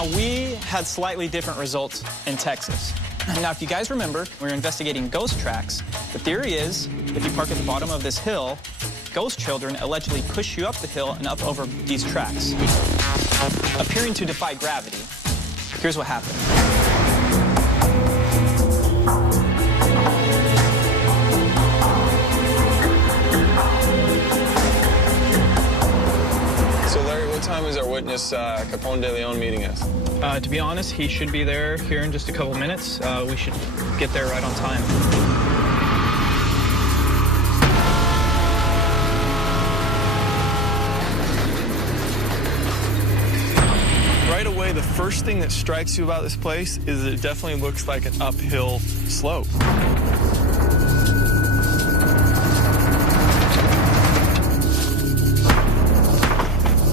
Now, we had slightly different results in Texas. Now, if you guys remember, we were investigating ghost tracks. The theory is, if you park at the bottom of this hill, ghost children allegedly push you up the hill and up over these tracks, appearing to defy gravity. Here's what happened. So, Larry, what time is our witness Capone de Leon meeting us? To be honest, he should be there here in just a couple minutes. We should get there right on time. Right away, the first thing that strikes you about this place is it definitely looks like an uphill slope.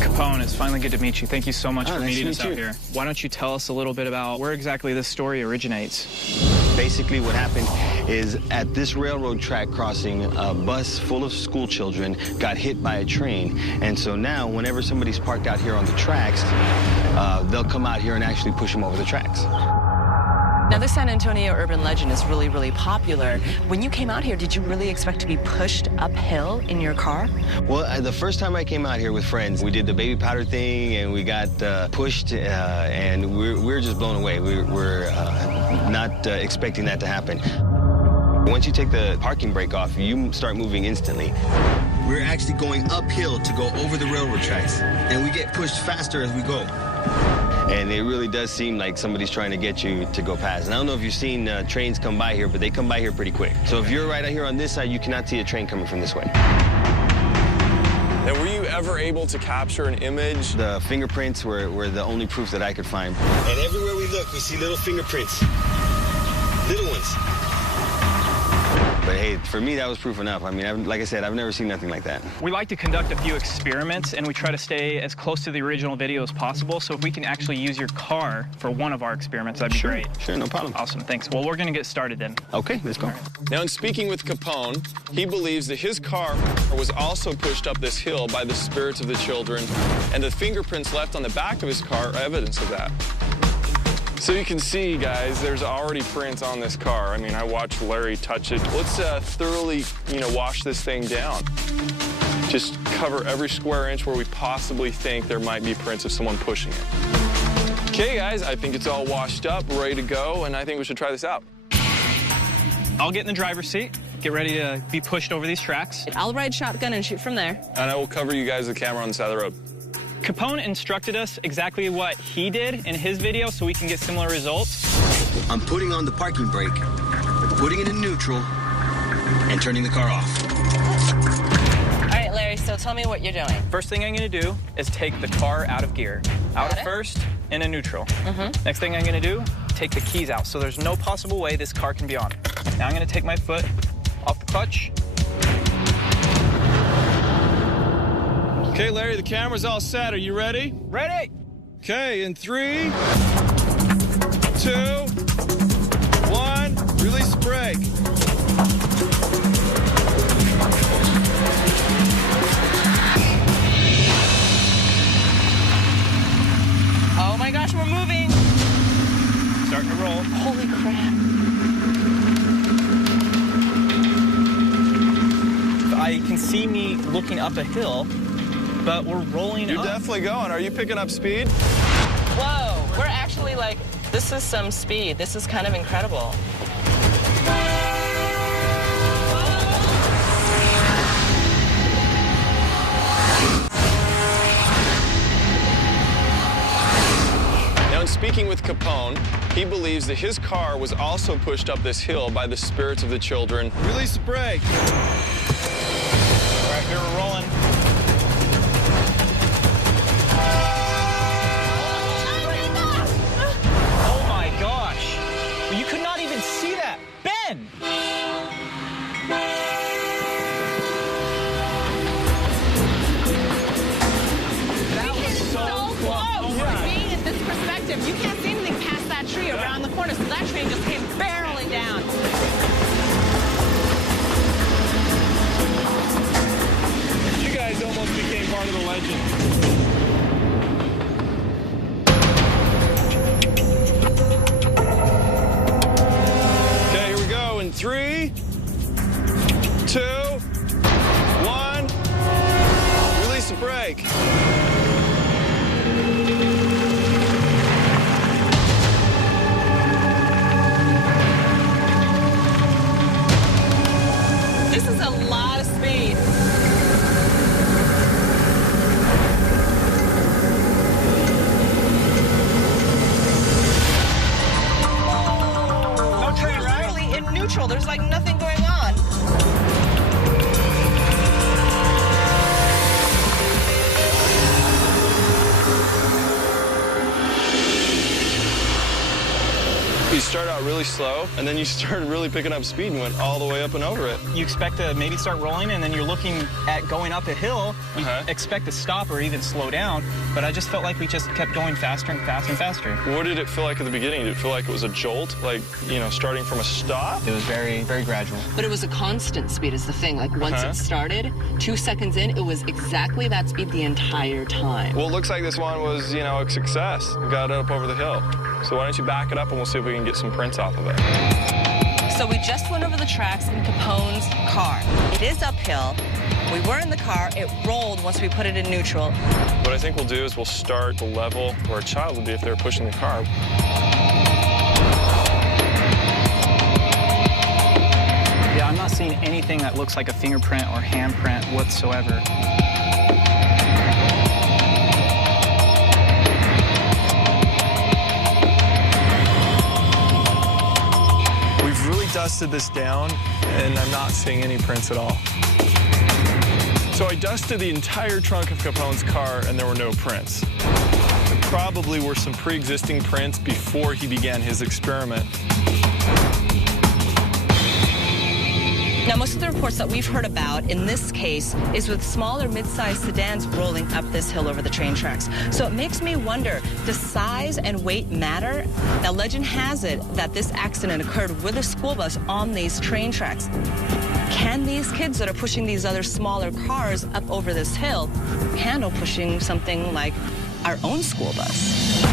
Capone, it's finally good to meet you. Thank you so much for meeting us out here. Why don't you tell us a little bit about where exactly this story originates? Basically, what happened is at this railroad track crossing, a bus full of school children got hit by a train. And so now, whenever somebody's parked out here on the tracks, they'll come out here and actually push them over the tracks. Now, this San Antonio urban legend is really, really popular. When you came out here, did you really expect to be pushed uphill in your car? Well, the first time I came out here with friends, we did the baby powder thing, and we got pushed, and we're just blown away. We're not expecting that to happen. Once you take the parking brake off, you start moving instantly. We're actually going uphill to go over the railroad tracks, and we get pushed faster as we go. And it really does seem like somebody's trying to get you to go past. And I don't know if you've seen trains come by here, but they come by here pretty quick. So if you're right out here on this side, you cannot see a train coming from this way. Now, were you ever able to capture an image? The fingerprints were the only proof that I could find. And everywhere we look, we see little fingerprints. Little ones. But hey, for me, that was proof enough. I mean, like I said, I've never seen nothing like that. We like to conduct a few experiments, and we try to stay as close to the original video as possible. So if we can actually use your car for one of our experiments, that'd be great. Sure, no problem. Awesome, thanks. Well, we're gonna get started then. Okay, let's go. Now, in speaking with Capone, he believes that his car was also pushed up this hill by the spirits of the children, and the fingerprints left on the back of his car are evidence of that. So you can see, guys, there's already prints on this car. I mean, I watched Larry touch it. Let's thoroughly, wash this thing down. Just cover every square inch where we possibly think there might be prints of someone pushing it. Okay, guys, I think it's all washed up, ready to go, and I think we should try this out. I'll get in the driver's seat, get ready to be pushed over these tracks. I'll ride shotgun and shoot from there. And I will cover you guys with the camera on the side of the road. Capone instructed us exactly what he did in his video so we can get similar results. I'm putting on the parking brake, putting it in neutral, and turning the car off. All right, Larry, so tell me what you're doing. First thing I'm gonna do is take the car out of gear. Out of first, and in neutral. Next thing I'm gonna do, take the keys out, so there's no possible way this car can be on. Now I'm gonna take my foot off the clutch. Okay, Larry, the camera's all set. Are you ready? Ready! Okay, in 3, 2, 1, release the brake. Oh my gosh, we're moving! Starting to roll. Holy crap. I can see me looking up a hill, but we're rolling You're up. definitely going. Are you picking up speed? Whoa, we're actually like, this is some speed. This is kind of incredible. Now, in speaking with Capone, he believes that his car was also pushed up this hill by the spirits of the children. Release the brake. All right, here we're rolling. Oh my gosh. You could not even see that. Ben! That was so close. Yeah. Being in this perspective, you can't see anything past that tree around the corner, so that train just came barreling down. Did you You start out really slow, and then you started really picking up speed and went all the way up and over it. You expect to maybe start rolling, and then you're looking at going up a hill. You expect to stop or even slow down, but I just felt like we just kept going faster and faster and faster. What did it feel like at the beginning? Did it feel like it was a jolt, like, you know, starting from a stop? It was very, very gradual. But it was a constant speed is the thing. Like once it started, 2 seconds in, it was exactly that speed the entire time. Well, it looks like this one was, you know, a success. We got it up over the hill. So why don't you back it up and we'll see if we can get some prints off of it. So we just went over the tracks in Capone's car. It is uphill. We were in the car. It rolled once we put it in neutral. What I think we'll do is we'll start the level where a child would be if they were pushing the car. Yeah, I'm not seeing anything that looks like a fingerprint or handprint whatsoever. We've really dusted this down, and I'm not seeing any prints at all. So I dusted the entire trunk of Capone's car, and there were no prints. There probably were some pre-existing prints before he began his experiment. Now, most of the reports that we've heard about in this case is with smaller mid-sized sedans rolling up this hill over the train tracks. So it makes me wonder, does size and weight matter? Now, legend has it that this accident occurred with a school bus on these train tracks. Can these kids that are pushing these other smaller cars up over this hill handle pushing something like our own school bus?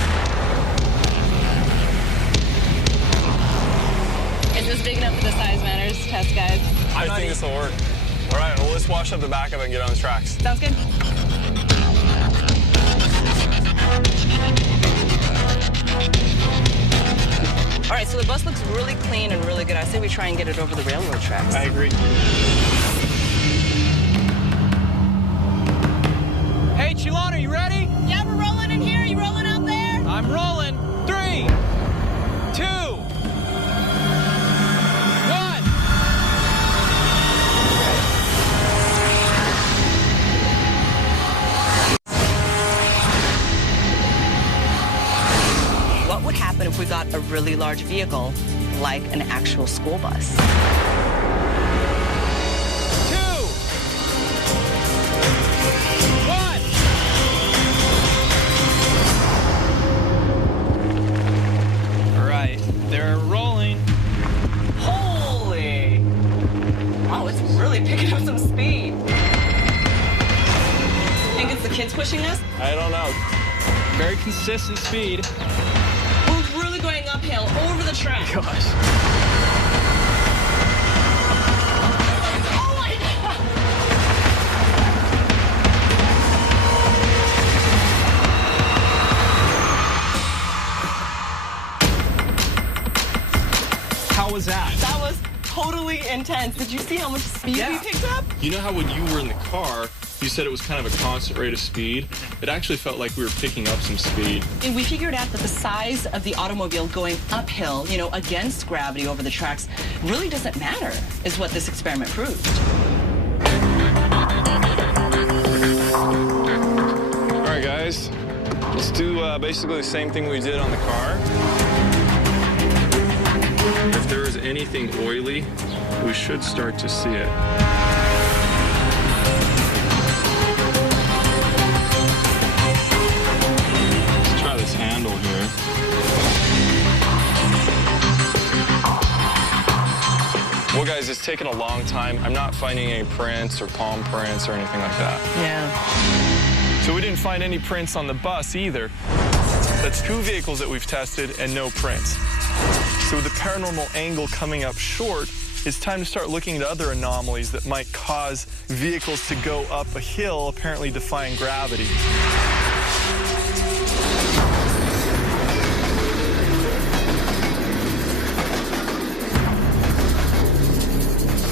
Is this big enough for the size matters test, guys? I think this will work. All right, well, let's wash up the back of it and get on the tracks. Sounds good. All right, so the bus looks really clean and really good. I say we try and get it over the railroad tracks. I agree. Hey, Chilon, are you ready? Yeah, we're rolling in here. You rolling out there? I'm rolling. 3, 2, 1. What would happen if we got a really large vehicle, like an actual school bus? 2, 1. All right, they're rolling. Holy! Oh, it's really picking up some speed. Think it's the kids pushing us? I don't know. Very consistent speed. We're really going uphill over the track. Gosh. Oh my God! How was that? That was totally intense. Did you see how much speed we picked up? You know how when you were in the car, you said it was kind of a constant rate of speed? It actually felt like we were picking up some speed. And we figured out that the size of the automobile going uphill, you know, against gravity over the tracks, really doesn't matter, is what this experiment proved. All right, guys, let's do basically the same thing we did on the car. If there is anything oily, we should start to see it. Let's try this handle here. Well, guys, it's taken a long time. I'm not finding any prints or palm prints or anything like that. Yeah. So we didn't find any prints on the bus either. That's 2 vehicles that we've tested and no prints. So with the paranormal angle coming up short, it's time to start looking at other anomalies that might cause vehicles to go up a hill, apparently defying gravity.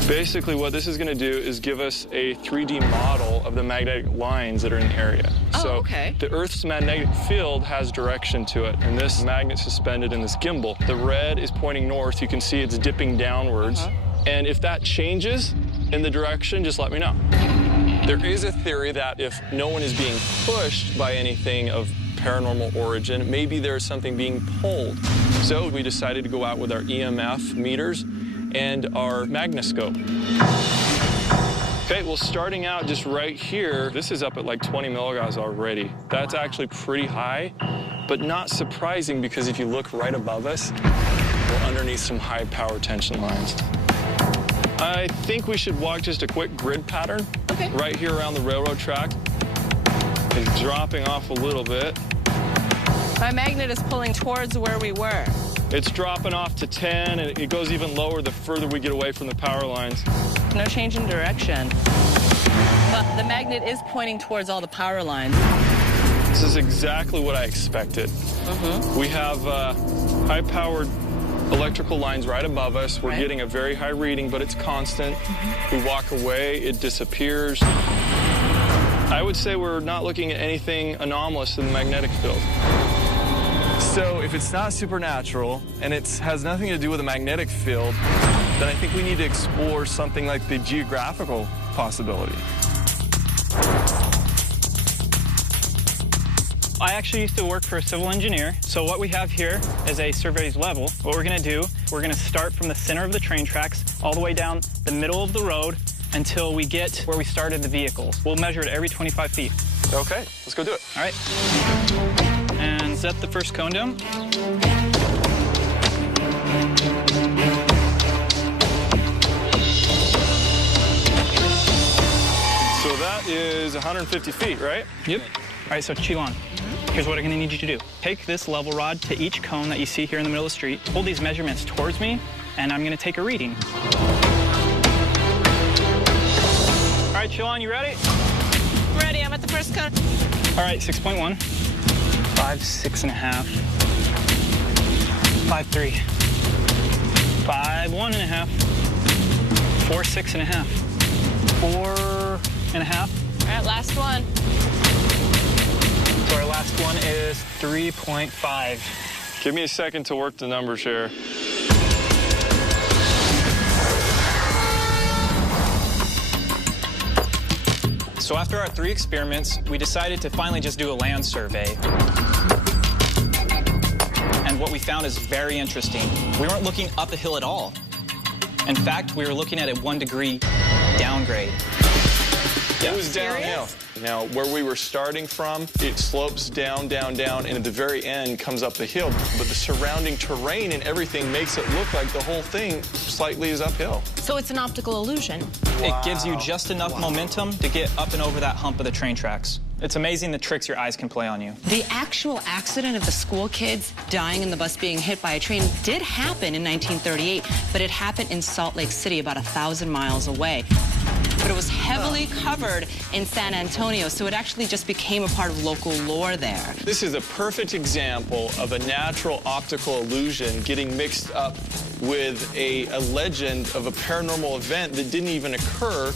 Basically, what this is going to do is give us a 3D model of the magnetic lines that are in the area. Oh, okay. The Earth's magnetic field has direction to it, and this magnet suspended in this gimbal. The red is pointing north. You can see it's dipping downwards. And if that changes in the direction, just let me know. There is a theory that if no one is being pushed by anything of paranormal origin. Maybe there's something being pulled. So we decided to go out with our EMF meters and our magnoscope. Okay, well, starting out just right here, this is up at like 20 milligauss already. That's actually pretty high, but not surprising because if you look right above us, we're underneath some high power tension lines. I think we should walk just a quick grid pattern. Okay. Right here around the railroad track. It's dropping off a little bit. My magnet is pulling towards where we were. It's dropping off to 10, and it goes even lower the further we get away from the power lines. No change in direction. But the magnet is pointing towards all the power lines. This is exactly what I expected. We have high-powered electrical lines right above us. We're getting a very high reading, but it's constant. We walk away, it disappears. I would say we're not looking at anything anomalous in the magnetic field. So if it's not supernatural and it has nothing to do with a magnetic field, then I think we need to explore something like the geographical possibility. I actually used to work for a civil engineer. So what we have here is a survey's level. What we're gonna do, we're gonna start from the center of the train tracks all the way down the middle of the road until we get where we started the vehicles. We'll measure it every 25 feet. Okay, let's go do it. All right. And set the first cone down. So that is 150 feet, right? Yep. All right, so Chilon, here's what I'm gonna need you to do. Take this level rod to each cone that you see here in the middle of the street. Hold these measurements towards me, and I'm gonna take a reading. All right, Chilon, you ready? Ready, I'm at the first cone. All right, 6.1, 5, 6.5, 5.3, 5, 1.5, 4, 6.5, 4.5. All right, last one. So our last one is 3.5. Give me a second to work the numbers here. So after our 3 experiments, we decided to finally just do a land survey. And what we found is very interesting. We weren't looking up a hill at all. In fact, we were looking at a 1-degree downgrade. It was downhill. Now, where we were starting from, it slopes down, down, down, and at the very end comes up the hill. But the surrounding terrain and everything makes it look like the whole thing slightly is uphill. So it's an optical illusion. It gives you just enough momentum to get up and over that hump of the train tracks. It's amazing the tricks your eyes can play on you. The actual accident of the school kids dying in the bus being hit by a train did happen in 1938, but it happened in Salt Lake City, about 1,000 miles away. But it was heavily covered in San Antonio, so it actually just became a part of local lore there. This is a perfect example of a natural optical illusion getting mixed up with a legend of a paranormal event that didn't even occur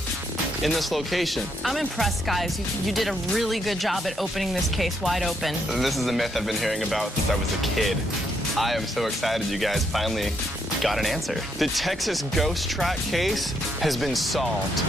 in this location. I'm impressed, guys. You did a really good job at opening this case wide open. This is a myth I've been hearing about since I was a kid. I am so excited you guys finally got an answer. The Texas ghost track case has been solved.